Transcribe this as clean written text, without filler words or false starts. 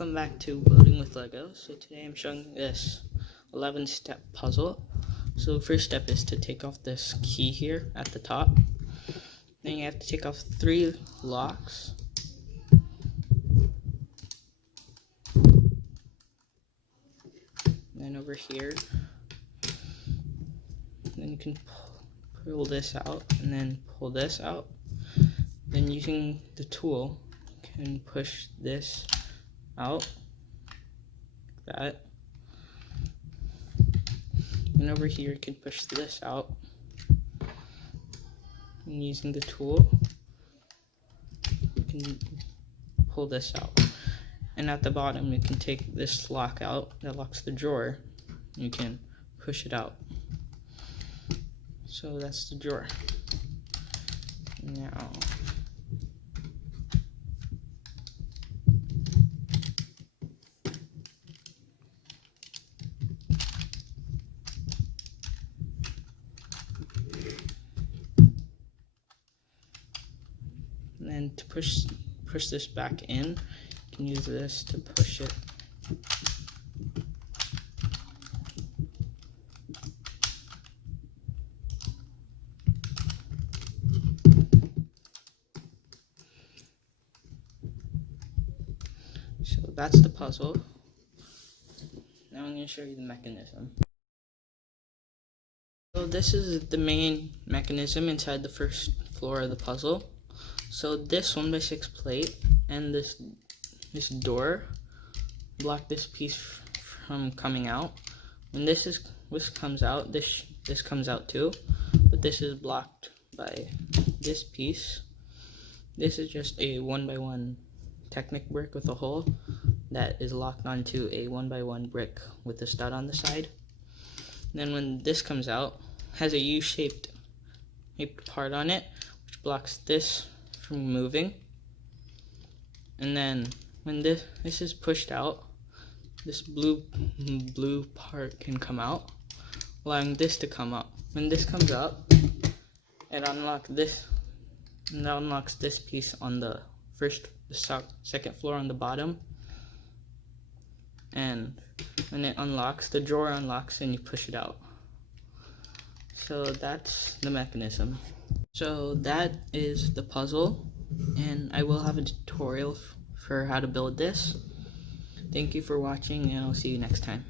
Welcome back to Building with Lego. So today I'm showing you this 11-step puzzle. So the first step is to take off this key here at the top. Then you have to take off 3 locks. Then over here, then you can pull this out and then pull this out. Then using the tool, you can push this out like that. And over here you can push this out. And using the tool, you can pull this out. And at the bottom you can take this lock out that locks the drawer. You can push it out. So that's the drawer. Now and to push this back in, you can use this to push it. So that's the puzzle. Now I'm going to show you the mechanism. So this is the main mechanism inside the first floor of the puzzle. So this 1x6 plate and this door block this piece from coming out. When this comes out, this comes out too, but this is blocked by this piece. This is just a 1x1 Technic brick with a hole that is locked onto a 1x1 brick with a stud on the side. And then when this comes out, it has a U-shaped part on it which blocks this from moving. And then when this is pushed out, this blue part can come out, allowing this to come up. When this comes up, it unlocks this, and that unlocks this piece on the second floor on the bottom. And when it unlocks, the drawer unlocks and you push it out. So that's the mechanism. So that is the puzzle, and I will have a tutorial for how to build this. Thank you for watching, and I'll see you next time.